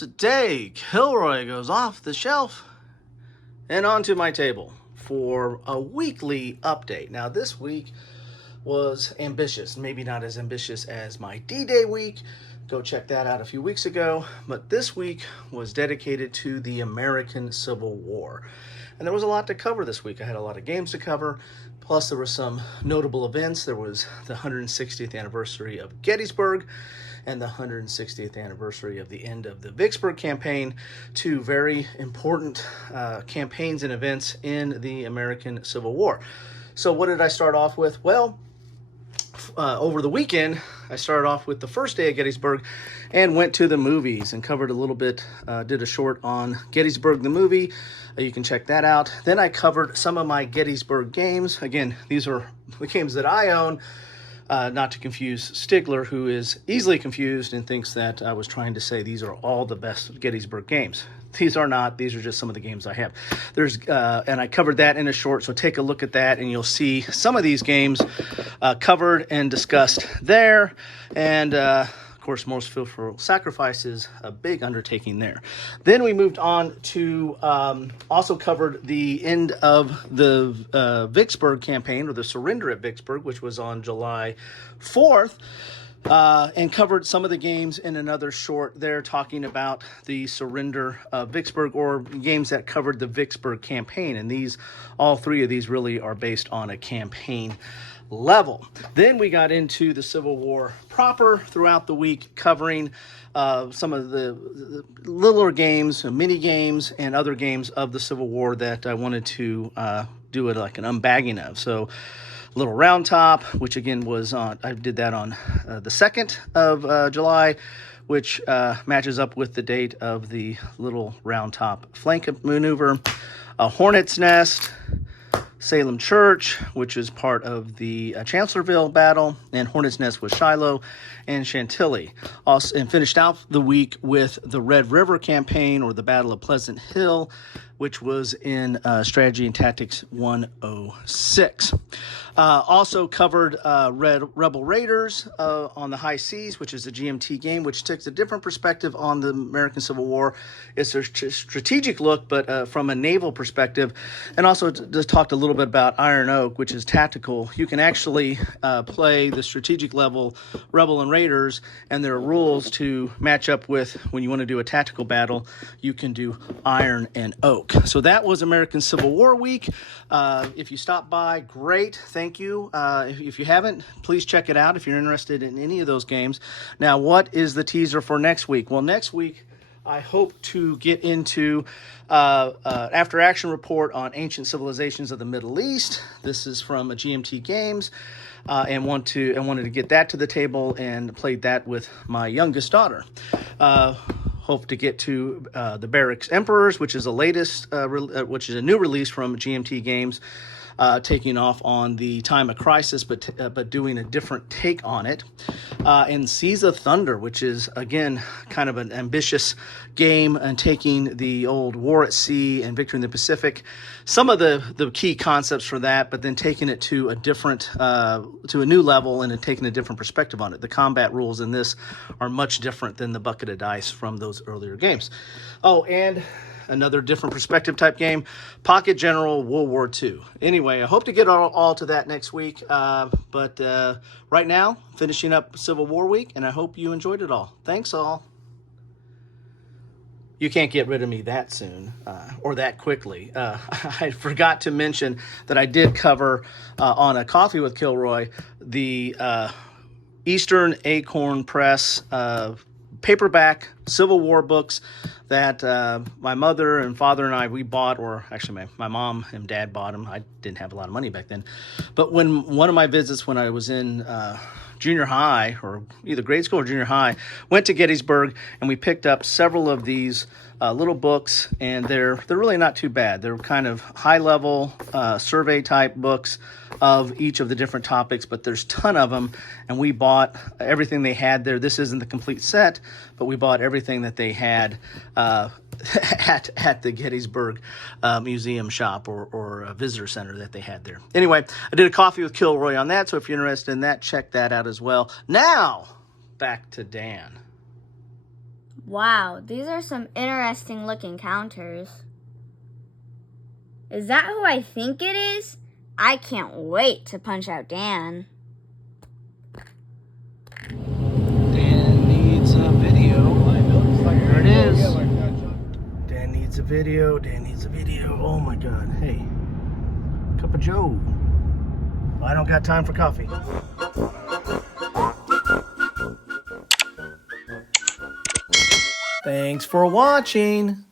Today, Kilroy goes off the shelf and onto my table for a weekly update. Now, this week was ambitious. Maybe not as ambitious as my D-Day week. Go check that out a few weeks ago. But this week was dedicated to the American Civil War. And there was a lot to cover this week. I had a lot of games to cover. Plus, there were some notable events. There was the 160th anniversary of Gettysburg and the 160th anniversary of the end of the Vicksburg campaign, two very important campaigns and events in the American Civil War. So what did I start off with? Well, over the weekend, I started off with the first day at Gettysburg and went to the movies and covered a little bit, did a short on Gettysburg the movie. You can check that out. Then I covered some of my Gettysburg games. Again, these are the games that I own. Not to confuse Stigler, who is easily confused and thinks that I was trying to say these are all the best Gettysburg games. These are not. These are just some of the games I have. And I covered that in a short, so take a look at that, and you'll see some of these games covered and discussed there. And of course, Most Fearful Sacrifice is a big undertaking there. Then we moved on to also covered the end of the Vicksburg campaign, or the surrender at Vicksburg, which was on July 4th. And covered some of the games in another short there, talking about the surrender of Vicksburg, or games that covered the Vicksburg campaign. And all three of these really are based on a campaign level. Then we got into the Civil War proper throughout the week, covering some of the littler games, mini games, and other games of the Civil War that I wanted to do it like an unbagging of. So Little Round Top, which again was I did that on the 2nd of July, which matches up with the date of the Little Round Top flank maneuver. Hornet's Nest, Salem Church, which is part of the Chancellorsville battle, and Hornet's Nest was Shiloh and Chantilly. Also, and finished out the week with the Red River campaign, or the Battle of Pleasant Hill, which was in Strategy and Tactics 106. Also covered Rebel Raiders on the High Seas, which is a GMT game, which takes a different perspective on the American Civil War. It's a strategic look, but from a naval perspective. And also just talked a little bit about Iron Oak, which is tactical. You can actually play the strategic level Rebel and Raiders, and there are rules to match up with when you want to do a tactical battle. You can do Iron and Oak. So that was American Civil War week. If you stopped by, great. Thank you. If you haven't, please check it out if you're interested in any of those games. Now, what is the teaser for next week? Well, next week, I hope to get into after action report on ancient civilizations of the Middle East. This is from a GMT Games, and wanted to get that to the table and played that with my youngest daughter. Hope to get to the Barracks Emperors, which is the latest, which is a new release from GMT Games, taking off on the Time of Crisis, but doing a different take on it. And Seas of Thunder, which is, again, kind of an ambitious game, and taking the old War at Sea and Victory in the Pacific, some of the key concepts for that, but then taking it to a different, to a new level, and then taking a different perspective on it. The combat rules in this are much different than the bucket of dice from those earlier games. Oh, and another different perspective type game, Pocket General World War II. Anyway, I hope to get all to that next week. But right now, finishing up Civil War week, and I hope you enjoyed it all. Thanks all. You can't get rid of me that soon, or that quickly. I forgot to mention that I did cover on a Coffee with Kilroy the Eastern Acorn Press paperback Civil War books that my mother and father and I, we bought, or actually my mom and dad bought them. I didn't have a lot of money back then. But when one of my visits when I was in junior high, or either grade school or junior high, went to Gettysburg, and we picked up several of these little books, and they're really not too bad. They're kind of high-level survey type books of each of the different topics, but there's a ton of them, and we bought everything they had there. This isn't the complete set, but we bought everything that they had at the Gettysburg Museum shop or visitor center that they had there. Anyway, I did a Coffee with Kilroy on that, so if you're interested in that, check that out as well. Now, back to Dan. Wow, these are some interesting looking counters. Is that who I think it is? I can't wait to punch out Dan. Dan needs a video. There it is. Dan needs a video. Dan needs a video. Oh my God. Hey, cup of Joe. I don't got time for coffee. Thanks for watching.